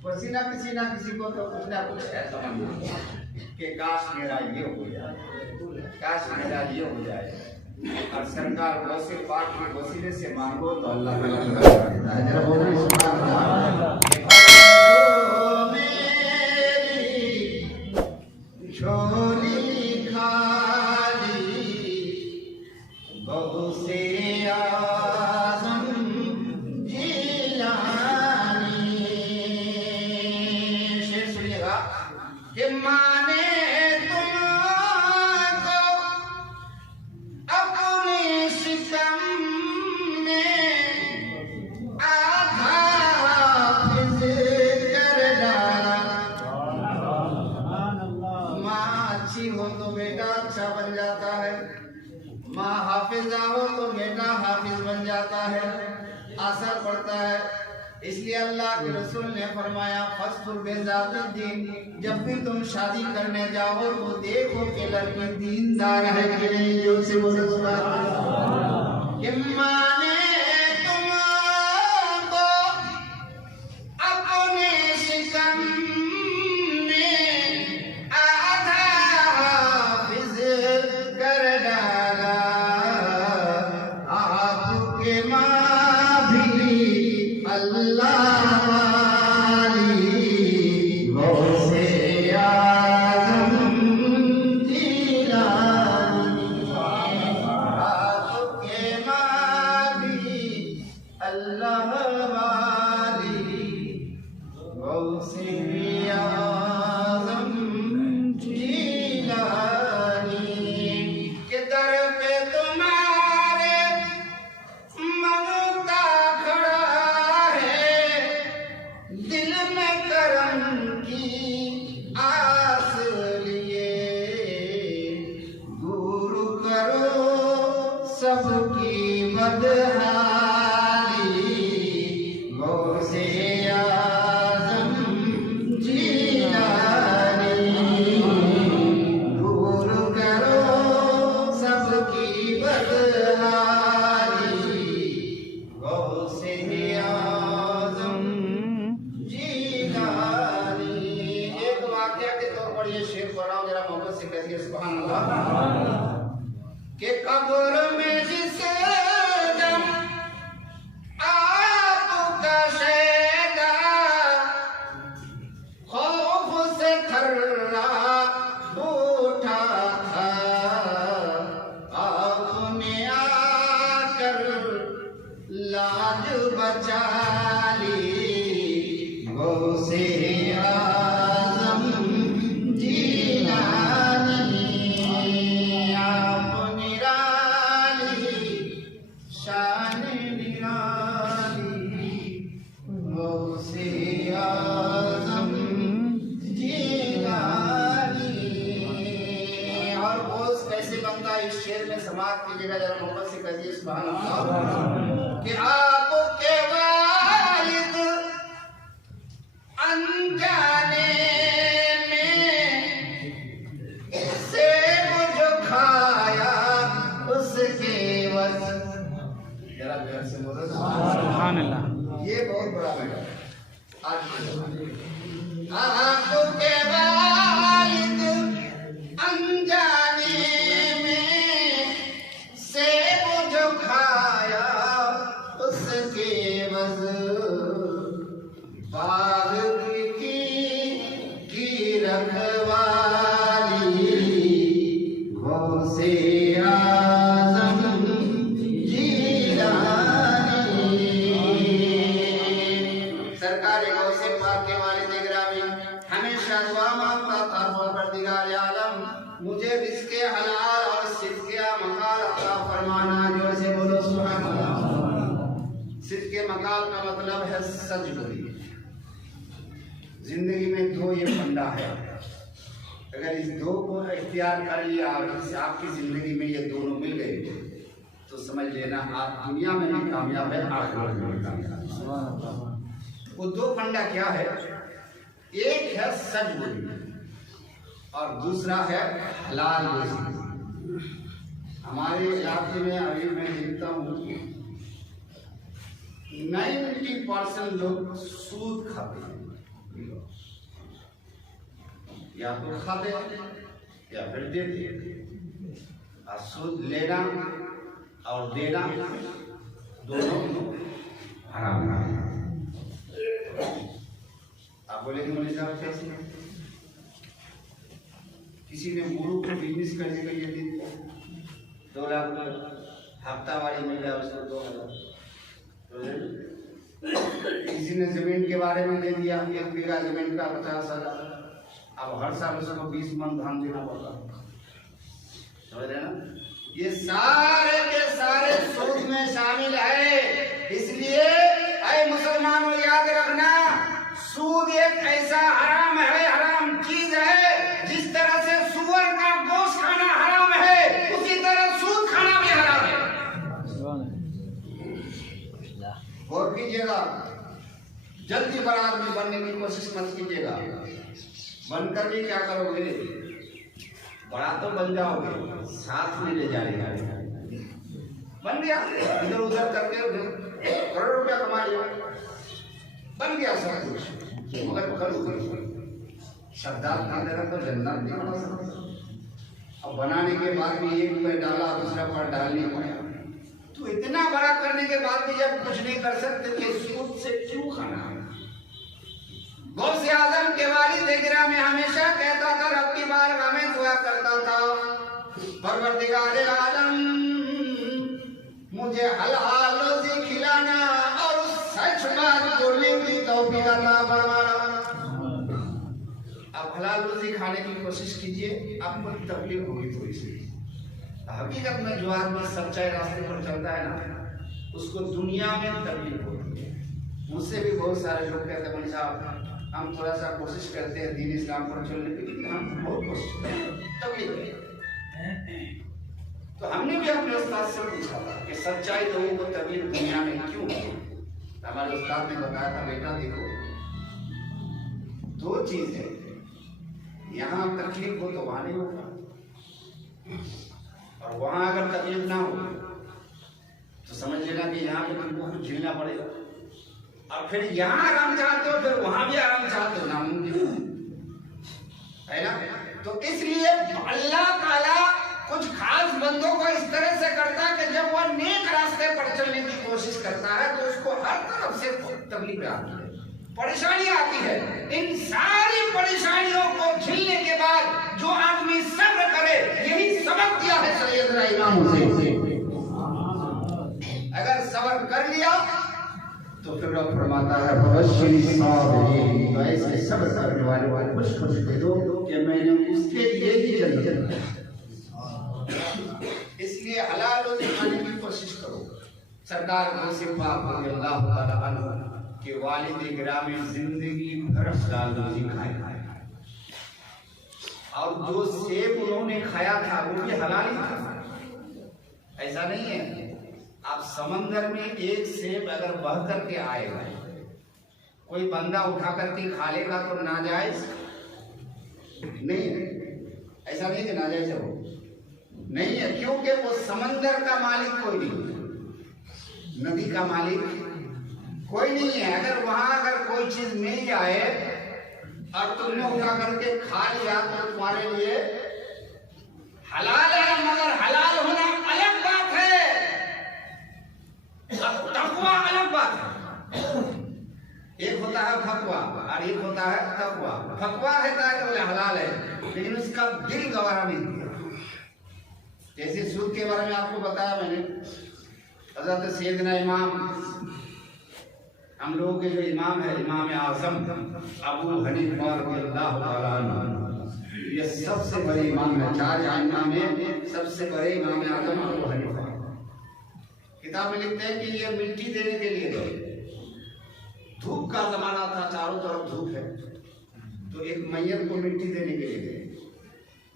किसी ना किसी को तो कुछ ना कुछ है तमन्ना कि काश मेरा ये हो जाए, काश मेरा ये हो जाए। और सरकार वैसे पाक के वसीले से मांगो तो अल्लाह ताला कर देता है। जरा बोलिए सुभान अल्लाह। छोली खाली बहु से आज़म जिलानी। शेर सुनिएगा कि माने तुमको अपने सितम में आधा हाफिज कर डाला। माँ अच्छी हो तो बेटा अच्छा बन जाता है, माँ हाफिजा हो तो बेटा हाफिज बन जाता है, असर पड़ता है। इसलिए अल्लाह के रसूल ने फरमाया फस्फुर बेज़ातिद्दीन, जब भी तुम शादी करने जाओ तो देखो कि लड़की दीनदार है कि नहीं। जो से बोलो सुभान अल्लाह। कि माने तुमको अपने सितम में आधा हाफिज कर डाला। आपके माँ भी अल्लाह वाली गौसे आज़म जिलानी। आपके माँ भी अल्लाह वाली गौसे आज़म जिलानी। के दर पे तुम्हारे ममता खड़ा है, दिल में करम की आस लिए। दूर करो सबकी बदहाली गौसे आज़म जिलानी। दूर करो सबकी बदहाली गौसे आज़म जिलानी। एक वाक़या के तौर पर ये शेर पढ़ाओ जरा मोहब्बत से कहिए सुभान अल्लाह। कि कब्र में जिस दम आपका शैदा खौफ से थर्रा उठा था, आपने आकर लाज बचा ली गौसे आज़म जिलानी। आप निराली शान निराली गौसे आज़म जिलानी। और बोझ कैसे बनता है इस शेर में समाप्त कीजिएगा जरा मोहब्बत से कहिए सुभान अल्लाह। कि आपके वालिद अनजाने में सेब जो खाया उसके वज। जरा प्यार से बोलो सुभान अल्लाह। ये बहुत बड़ा बेटा आपके वालिद अनजाने में सेब जो खाया उसके वज। बाग की रखवाली गौसे आज़म जिलानी। सरकार गौसे पाक के वालिद गिरामी हमेशा दुआ मांगता था परवरदिगार आलम मुझे रिज़्क़े हलाल और सिद्क़े मकाल अता फरमाना। जो से बोलो सुभान अल्लाह। सिद्क़े मकाल का मतलब है सच बोलिए। जिंदगी में दो ये फंडा है, अगर इस दो को इख्तियार कर लिया और इससे आपकी जिंदगी में ये दोनों मिल गए तो समझ लेना आप दुनिया में भी कामयाब है, आखिरत में भी कामयाब। वो दो फंडा क्या है? एक है सच बोलना और दूसरा है हलाल बोलना। हमारे इलाके में अभी मैं देखता हूँ 90% लोग सूद खाते हैं, या तो खाते या फिर देते। और सूद लेना और देना दोनों हराम है। आप बोलेंगे मौलवी साहब कैसे? किसी ने गुरु को बिजनेस करने के लिए दे दिया 2 लाख, हफ्तावारी मिल जाए उसको 2000। किसी ने जमीन के बारे में दे दिया 1 बीघा जमीन का 50,000। अब हर साल उसको 20 मन धान देना पड़ता, समझ रहे ना? ये सारे के सारे सूद में शामिल है। इसलिए ऐ मुसलमानों याद रखना, सूद एक ऐसा हराम है, हराम चीज है। जिस तरह से सुअर का गोश्त खाना हराम है, उसी तरह सूद खाना भी हराम है। और कीजिएगा, जल्दी बड़ा आदमी बनने की कोशिश मत कीजिएगा। बनकर भी क्या करोगे? बड़ा तो बन जाओगे, साथ में ले जाएगा। बन गया, इधर उधर करके करोड़ रुपया कमा लिया, बन गया सब कुछ। मगर करो श्रद्धा ना देना तो जन्नत नहीं बना सकता। अब बनाने के बाद भी एक पैर डाला, दूसरा पैर डाल नहीं पाया, तो इतना बड़ा करने के बाद भी जब कुछ नहीं कर सकते तो सूद से क्यों खाना? गौसे आजम के वालिद गिरा में हमेशा कहता था, रब की बारगाह में दुआ करता था, परवरदिगारे आलम मुझे हलाल रोजी खिलाना और सच बात बोलने की तौफीक अता फरमाना। अब हलाल रोजी खाने की कोशिश कीजिए, आपको तकलीफ होगी थोड़ी सी। हकीकत में जो आदमी सच्चाई रास्ते पर चलता है ना, उसको दुनिया में तकलीफ होती है। मुझसे भी बहुत सारे लोग कहते हैं, मौलवी साहब हम थोड़ा सा कोशिश करते हैं दीन इस्लाम पर चलने की, लेकिन हम बहुत कोशिश करते हैं, तकलीफ है। तो हमने भी अपने उस्ताद से पूछा था कि सच्चाई लोगों को तकलीफ दुनिया में क्यों? हमारे उस्ताद ने बताया था, बेटा देखो 2 चीज है, यहाँ तकलीफ हो तो वहां नहीं होगा, और वहां अगर तकलीफ ना हो तो समझ लेना कि यहाँ पे तुमको कुछ झेलना पड़ेगा। और फिर यहाँ आराम चाहते हो, फिर वहां भी आराम चाहते हो, नामुमकिन है ना? तो इसलिए अल्लाह ताला कुछ खास बंदों को इस तरह से करता है कि जब वह नेक रास्ते पर चलने की कोशिश करता है तो उसको हर तरफ से तकलीफ आती है, परेशानी आती है। इन सारी परेशानियों को झेलने के बाद जो आदमी सब्र करे, यही सबक दिया है सैयदना इमाम हुसैन। अगर सब्र कर लिया तो फिर रब फरमाता है, तो ऐसे सब्र करने वाले को खुशखबरी दे दो कि मैंने उसके लिए ही जन्नत। इसलिए हलाल रोजी खाने की कोशिश करो। सरकार गौसे पाक रज़ियल्लाहु ताला अन्हु के वालिद गिरामी जिंदगी भर हलाल रोजी खाए, और जो सेब उन्होंने खाया था वो भी हलाल ही था। ऐसा नहीं है, आप समंदर में एक सेब अगर बह करके आएगा, कोई बंदा उठा करके खा लेगा तो नाजायज नहीं है। ऐसा नहीं कि नाजायज हो, नहीं है, क्योंकि वो समंदर का मालिक कोई नहीं, नदी का मालिक कोई नहीं है। अगर वहां अगर कोई चीज मिल जाए और तुमने उठा करके खा लिया तो तुम्हारे लिए हलाल है, मगर हलाल होना अलग बात है, तकवा अलग बात है। एक होता है फकवा और एक होता है तकवा। फकवा है तो हलाल है, लेकिन उसका दिल गवारा नहीं दिया। जैसे सूद के बारे में आपको बताया मैंने, हज़रत सैयदना इमाम, हम लोगों के जो इमाम है, इमाम आज़म अबू हनीफा रज़ियल्लाहु ताला अन्हु, ये सबसे बड़े इमाम है। 4 इमाम में सबसे बड़े इमाम आज़म अबू हनीफा। किताब में लिखते हैं कि ये मिट्टी देने के लिए गए, धूप का जमाना था, चारों तरफ धूप है, तो एक मैयत को मिट्टी देने के लिए गए।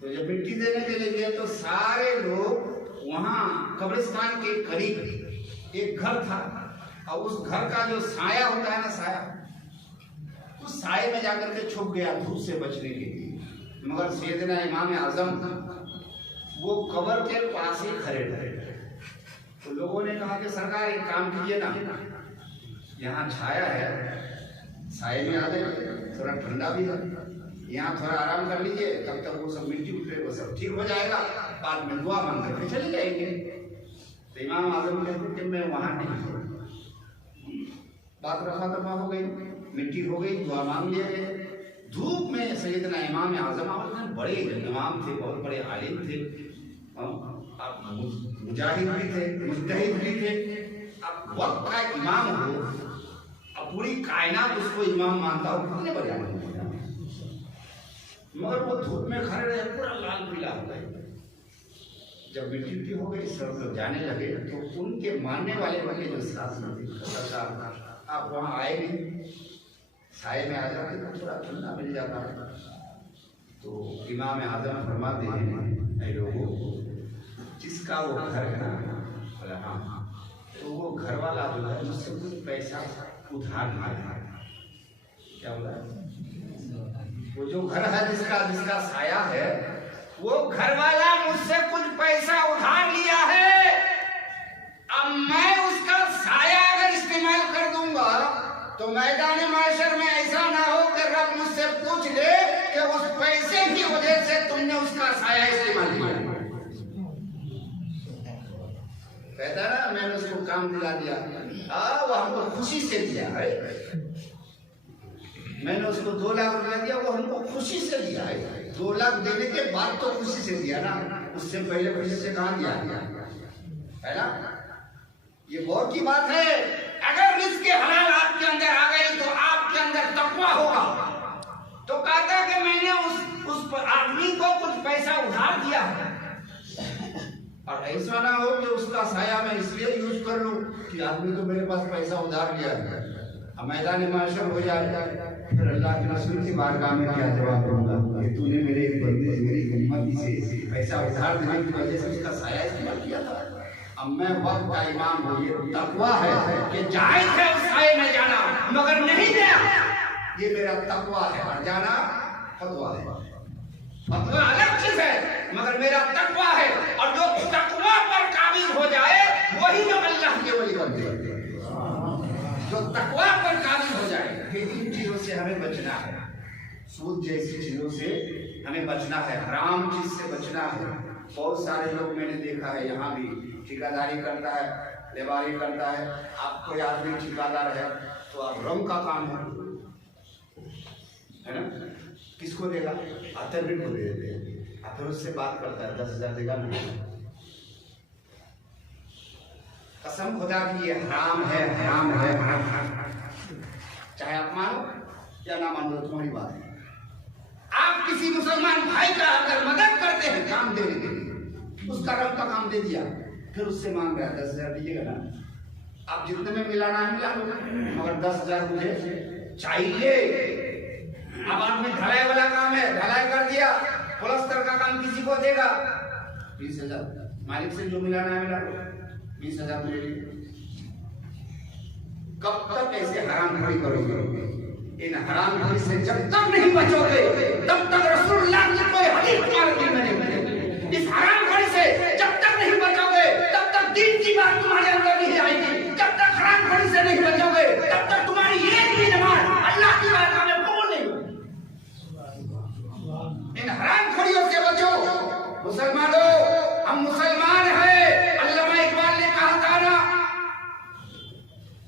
तो जब मिट्टी देने के लिए गए तो सारे लोग वहां कब्रिस्तान के करीब एक घर था, और उस घर का जो साया होता है ना, साया, उस साये में जाकर के छुप गया धूप से बचने के लिए। मगर सैयदना इमाम आज़म वो कब्र के पास ही खड़े रहे। तो लोगों ने कहा कि सरकार एक काम कीजिए ना, यहाँ छाया है, साये में आ जाए, थोड़ा ठंडा भी है, यहाँ थोड़ा आराम कर लीजिए, तब तक वो सब मिट्टी उठे वो सब ठीक हो जाएगा, बाद में दुआ मांग करके चले जाएंगे। तो इमाम आजम कहते कि मैं वहाँ नहीं, बात रफा दफा हो गई, मिट्टी हो गई, दुआ मांग लिए गए। धूप में सैयदना इमाम आजम बड़े इमाम थे, बहुत बड़े आलिम थे, मुजाहिद भी थे, मुज्तहिद भी थे। अब वक्त का इमाम हो, अब पूरी कायनात उसको इमाम मानता हो, कितने बड़े आलिम हो, मगर वो धूप में खड़े रहे, पूरा लाल पीला हो गए। जब मिट्टी हो गई, सब लोग जाने लगे, तो उनके मानने वाले जो साथ में आप वहाँ आए नहीं, साए में आ जाते तो थोड़ा ठंडा मिल जाता है। तो इमाम आजम फरमाते हैं, ऐ लोगों, जिसका वो घर है ना, हाँ, तो वो घर वाला जो है मुझसे कुछ पैसा उधार मांगा। क्या बोला? वो जो घर है जिसका साया है, वो घर वाला मुझसे कुछ पैसा उधार लिया है। अब मैं उसका साया अगर इस्तेमाल कर दूंगा तो मैदान माशर में ऐसा ना हो कि रब मुझसे पूछ ले कि उस पैसे की वजह से तुमने उसका साया इस्तेमाल किया। कहता ना मैंने उसको काम दिला दिया, वो हमको खुशी से दिया है। मैंने उसको 2 लाख रुपया दिया, वो हमको खुशी से दिया है। 2 लाख देने के बाद तो खुशी से दिया ना, उससे पहले खुशी से कहाँ दिया है ना। ये गौर की बात है। अगर रिज़्क़ हलाल आपके अंदर आ गई तो आपके अंदर तकवा होगा। तो कहता कि मैंने उस आदमी को कुछ पैसा उधार दिया है, और ऐसा ना हो कि उसका साया मैं इसलिए यूज कर लूं कि आदमी तो मेरे पास पैसा उधार लिया है, अब मैदान माशर हो जाए, फिर अल्लाह के रसूल की बारगाह में क्या जवाब दूंगा कि तूने मेरे एक बंदे मेरी गनीमत से पैसा उधार देने की वजह से उसका साया इस्तेमाल किया था। अब मैं वक्त का इमाम हूँ, ये तकवा है कि जायज है उस साये में जाना, मगर नहीं गया, ये मेरा तकवा है। और जाना फतवा है, फतवा अलग चीज है, मगर मेरा तकवा है। और जो तकवा पर काबिल हो जाए वही जो अल्लाह के वली बनते हैं। जो तकवा पर काबिल हो जाए, इन चीजों से हमें बचना है, सूद जैसी चीजों से हमें बचना है, हराम चीज से बचना है। बहुत सारे लोग मैंने देखा है, यहाँ भी ठेकेदारी करता है, लेबारी करता है। आप कोई आदमी ठेकेदार है तो आप रंग का काम है ना, किसको देगा? अतर भी को दे देते हैं, अतर उससे बात करता है, 10,000 देगा नहीं। कसम खुदा की ये हराम है, हराम है, चाहे आप मानो या ना मानो, तुम्हारी बात है। आप किसी मुसलमान भाई का अगर मदद करते हैं काम देने के लिए, उसका रब का काम दे दिया, फिर उससे मांग रहा है 10,000 दीजिएगा ना, आप जितने में मिलाना है मिला लो, मगर 10,000 मुझे चाहिए। अब आपने ढलाई वाला काम है, ढलाई कर दिया, प्लास्टर का काम किसी को देगा 20,000, मालिक से जो मिलाना है मिला लो, 20,000 ले लीजिए। कब तक ऐसे हरामखोरी करोगे? इन हरामखोरी से जब तक नहीं बचोगे तब तक रसूलुल्लाह की कोई हदीस तुम्हारे दिल में नहीं बनेगी। इस हरामखोरी से जब तक नहीं बचोगे तब तक दीन की बात तुम्हारे अंदर नहीं आएगी। जब तक हरामखोरी से नहीं बचोगे तब तक तुम्हारी एक भी नमाज अल्लाह की बारगाह में कबूल नहीं होगी। इन हरामखोरियों से बचो मुसलमानों, हम मुसलमान हैं। अल्लामा इकबाल ने कहा था ना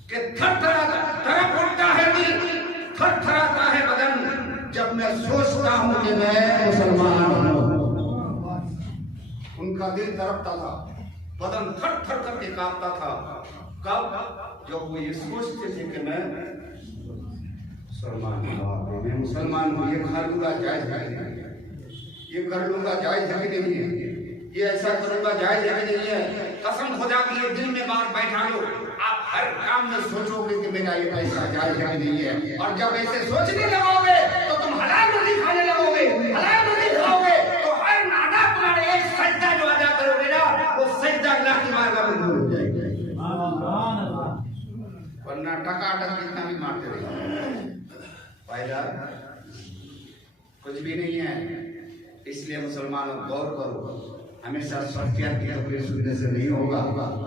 कि थरथराता उठता है दिल, थरथराता है बदन जब मैं सोचता हूं कि मैं मुसलमान हूं। उनका दिल तड़पता था, बदन थर थर करके कांपता था। कब? जब वो ये सोचते थे कि मैं मुसलमान हूं, ये खा लूंगा जायज है, ये कर लूंगा जायज है कि नहीं है, ये ऐसा करूंगा जायज है कि नहीं है। कसम खुदा की ये दिल में बात बैठा लो, आप हर काम में सोचोगे कि मेरा ये पैसा जायज है कि नहीं है। और जब ऐसे सोचने लगोगे तो तुम हलाल रोटी खाने लगोगे, हलाल रोटी खाओगे तो हर नादा तुम्हारे एक सजदा जो अदा करोगे ना, वो सजदा अल्लाह की बारगाह में कबूल हो जाएगा। वरना टकाटक कितना भी मारते रहे, फायदा कुछ भी नहीं है। इसलिए मुसलमानों गौर करो, हमेशा सॉफ्टवेयर की तकरीर सुनने से नहीं होगा,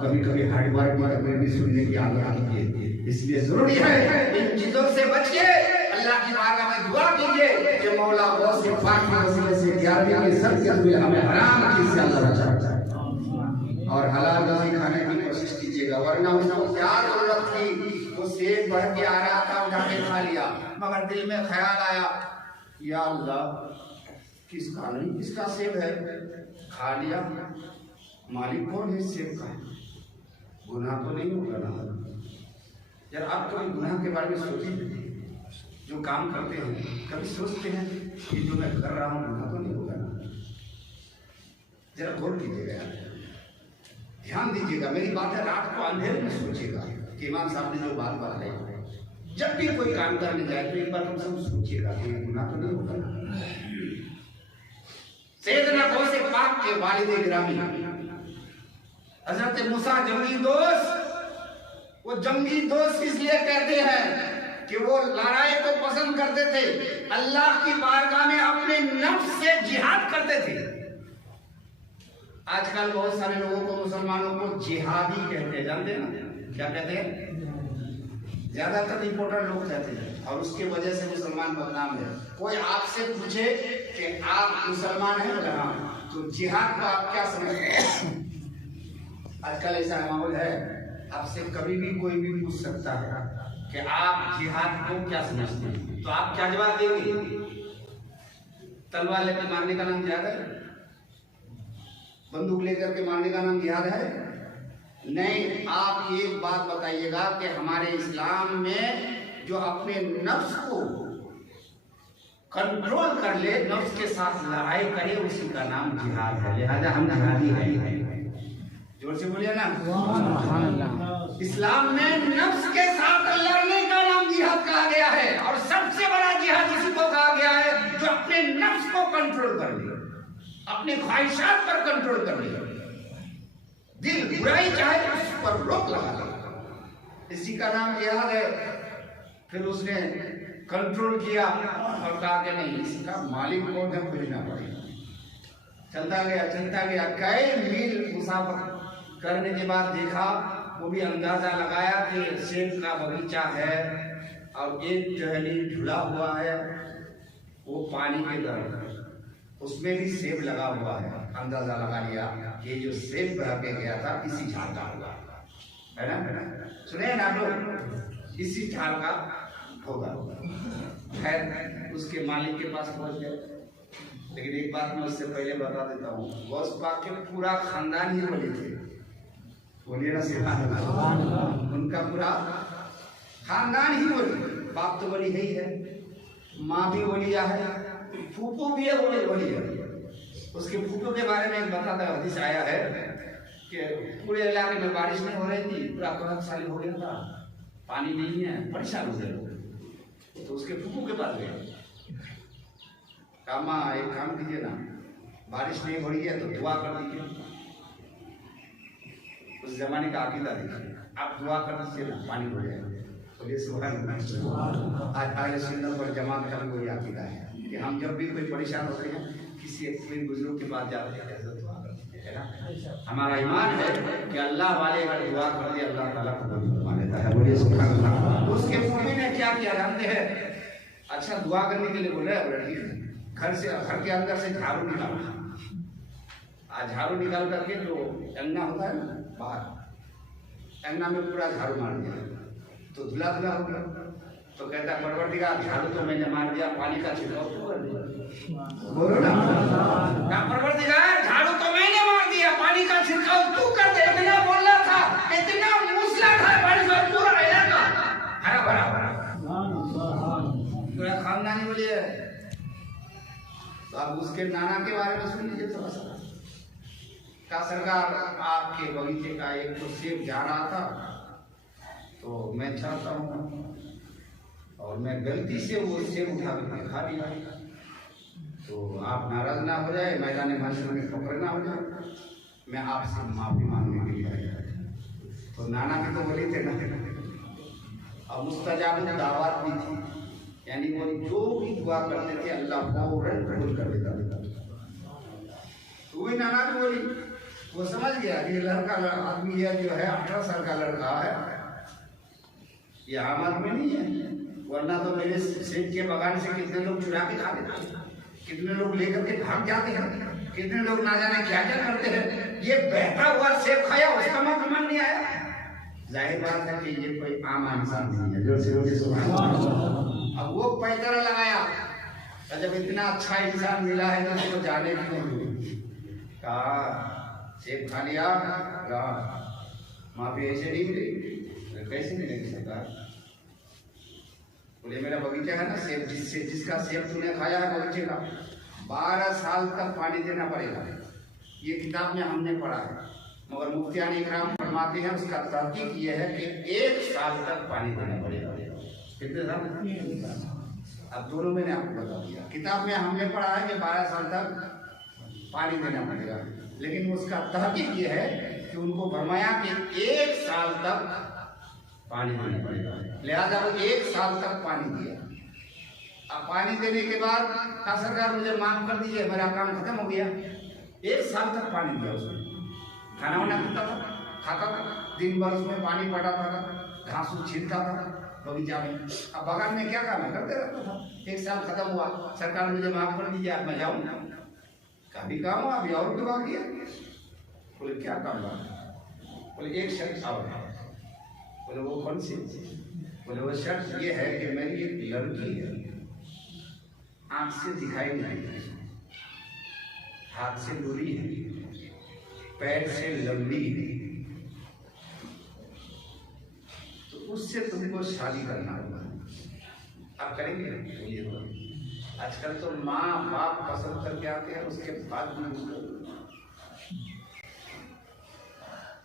कभी कभी हार्डवेयर की तकरीर भी सुनने की आदत आती है। इसलिए जरूरी है इन चीजों से बचिए, अल्लाह की बारगाह में दुआ कीजिए कि मौला गौस के पाक के वसीले से 11वीं के सब के हुए हमें हराम चीज से अल्लाह बचाए और हलाल रोजी खाने की कोशिश कीजिएगा, वरना उसको क्या जरूरत थी। वो सेब बढ़ के आ रहा था, उठा के खा लिया, मगर दिल में ख्याल आया या अल्लाह किसका नहीं किसका सेब है, खा लिया, मालिक कौन है सेब का, गुनाह तो नहीं होगा ना। यार आप कभी गुनाह के बारे में सोचिए, जो काम करते हैं कभी सोचते हैं कि जो मैं कर रहा हूँ गुनाह तो नहीं होगा ना। जरा गौर कीजिएगा यार, ध्यान दीजिएगा, मेरी बात है, रात को अंधेरे में सोचिएगा कि इमाम साहब ने जो बात बताई, जब भी कोई काम करने जाए तो एक बार तुम सब सोचिएगा कि गुनाह तो नहीं होगा ना। सैयदना गौसे पाक के वालिद गिरामी हजरत मूसा जंगी दोस्त, वो जंगी दोस्त इसलिए कहते हैं कि वो लड़ाई को पसंद करते थे, अल्लाह की बारगाह में अपने नफ्स से जिहाद करते थे। आजकल बहुत सारे लोगों को, मुसलमानों को जिहादी कहते हैं, जानते हैं ना क्या कहते हैं? ज्यादातर रिपोर्टर लोग कहते हैं, और उसके वजह से मुसलमान बदनाम है। कोई आपसे पूछे कि आप मुसलमान हैं बोले हाँ, तो जिहाद को आप क्या समझते हैं? आजकल ऐसा माहौल है, आपसे कभी भी कोई भी पूछ सकता है कि आप जिहाद को क्या समझते हैं, तो आप क्या जवाब देंगे? तलवार लेकर मारने का नाम जिहाद है? बंदूक लेकर के मारने का नाम जिहाद है? नहीं। आप एक बात बताइएगा कि हमारे इस्लाम में जो अपने नफ्स को कंट्रोल कर ले, नफ्स के साथ लड़ाई करे, उसी का नाम जिहाद है। लिहाजा हम जिहादी हैं। जोर से बोलिए ना। इस्लाम में नफ्स के साथ लड़ने का नाम जिहाद कहा गया है, और सबसे बड़ा जिहाद इसी को कहा गया है जो अपने नफ्स को कंट्रोल कर ले, अपने ख्वाहिशात पर कंट्रोल कर ले, दिल बुराई चाहे उस पर रोक लगा ले, इसी का नाम जिहाद है। फिर उसने कंट्रोल किया और कहा कि नहीं, इसका मालिक कौन है खोजना पड़ेगा। चलता गया कई मील मुसाफर करने के बाद देखा, वो भी अंदाजा लगाया कि सेब का बगीचा है और एक टहनी झुला हुआ है, वो पानी के दर उसमें भी सेब लगा हुआ है। अंदाजा लगा लिया कि जो सेब बह के गया था इसी झाड़ का होगा, है ना? सुने ना लोग, इसी झाड़ का होगा। खैर उसके मालिक के पास पहुंच गए। लेकिन एक बात मैं उससे पहले बता देता हूँ, गौस पाक के पूरा खानदान ही वली थे। बोलिए ना सुभान अल्लाह। उनका पूरा खानदान ही वली, बाप तो वली ही है, माँ भी वलिया है, फूफू भी है, वो वली है। उसके फूफू के बारे में एक बताता हदीस आया है कि पूरे इलाके में बारिश नहीं हो रही थी, पूरा कहत साली हो गया था, पानी नहीं है, परेशान हो गए। तो उसके फूफू के पास गए, कामा एक काम कीजिए ना, बारिश नहीं हो रही है तो दुआ कर दीजिए। उस जमाने का अकीदा देखिए, आप दुआ कर दीजिए ना, पानी हो जाएगा। बोलिए सुभान अल्लाह। आज अहले सुन्नत वल जमात का वही अकीदा है कि हम जब भी कोई परेशान होते हैं, किसी कोई बुजुर्ग के पास जाते हैं, ऐसा दुआ कर दीजिए, है ना? हमारा ईमान है कि अल्लाह वाले अगर दुआ कर दे, अल्लाह ताला कबूल फरमा लेता है। बोलिए सुभान अल्लाह। उसके फूफी ने क्या किया जानते हैं? अच्छा दुआ करने के लिए बोल रहे हैं, ठीक है, घर के अंदर से झाड़ू निकाला, आज झाड़ू निकाल करके जो अंगना होता है ना बाहर, अंगना में पूरा झाड़ू मार दिया तो धुला धुला हो गया। तो कहता है परवरदिगार, झाड़ू तो मैंने मार दिया, पानी का छिड़काव तू कर दिया। बोलो ना, परवरदिगार झाड़ू तो मैंने मार दिया, पानी का छिड़काव तू कर दे। इतना बोलना था, इतना मूसलाधार बारिश और पूरा इलाका हरा भरा, पूरा खानदानी बोलिए। तो अब उसके नाना के बारे में सुन लीजिए थोड़ा सा। का सरकार आपके बगीचे का एक तो सेब जा रहा था, तो मैं चाहता हूँ, और मैं गलती से वो सेब उठा कर खा लिया, तो आप नाराज ना हो जाए, मैदान महशर में ठोकर ना हो जाए, मैं आपसे माफी मांगने के लिए आया। तो नाना भी तो बोले थे ना, और मुस्तजाब दावत भी थी, यानी वो जो भी दुआ करते थे अल्लाह फौरन कबूल कर देता था। तो वही नाना भी बोली, वो समझ गया कि लड़का आदमी है जो है 18 साल का लड़का है, ये आम आदमी नहीं है, वरना तो मेरे सेब के बागान से कितने लोग चुरा के खा लेते हैं, कितने लोग लेकर के भाग जाते हैं, कितने लोग ना जाने क्या क्या करते हैं। ये बहता हुआ सेब खाया, उसका मन नहीं आया। जाहिर बात है कि ये कोई आम इंसान नहीं है। जो से अब वो पैदल लगाया, जब इतना अच्छा इंसान मिला है तो उसको जाने क्यों कहा सेब खा लिया, माफी ऐसे नहीं मिलेगी, कैसे मिलेगी सरकार? बोले मेरा बगीचा है ना सेब, जिसका सेब तूने खाया है बगीचे का 12 साल तक पानी देना पड़ेगा। ये किताब में हमने पढ़ा है, मगर मुफ्तियान इकराम फरमाते हैं उसका तहकीक ये है कि 1 साल तक पानी देना पड़ेगा। कितने साल? अब दोनों मैंने आपको बता दिया। किताब में हमने पढ़ा है कि 12 साल तक पानी देना पड़ेगा, लेकिन उसका तहकीक ये है कि उनको फरमाया कि 1 साल तक पानी देना पड़ेगा। लिहाजा वो 1 साल तक पानी दिया। अब पानी देने के बाद कहा सरकार मुझे माफ कर दीजिए, मेरा काम खत्म हो गया। 1 साल तक पानी दिया उसने, खाना वाना खाता था, दिन भर उसमें पानी पटाता था, घास छीलता था बगीचा में। अब बागान में क्या काम है, करते रहता था। 1 साल खत्म हुआ, सरकार मुझे माफ कर दीजिए, आप मैं जाऊँ, काफी काम हुआ, अभी और क्यों बाकी है? बोले क्या काम हुआ? बोले एक शर्त और है। बोले वो कौन सी? बोले वो शर्त ये है कि मेरी एक लड़की है, आंख से दिखाई नहीं, हाथ से लूली है, पैर से लंबी है, तो उससे तुमको शादी करना होगा। आप करेंगे? बोलिए तो। आजकल तो माँ बाप पसंद करके आते हैं, उसके बाद भी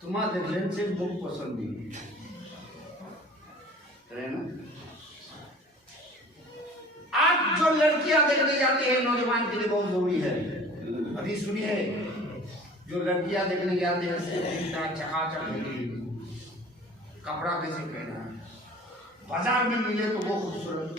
तुम्हारे दिल से बुक पसंद नहीं है ना। आज जो लड़कियां देखने जाती है नौजवान के लिए बहुत जरूरी है। अभी सुनिए, जो लड़कियां देखने जाते हैं चकाचक कपड़ा कैसे पहना है, बाजार में मिले तो वो खूबसूरत,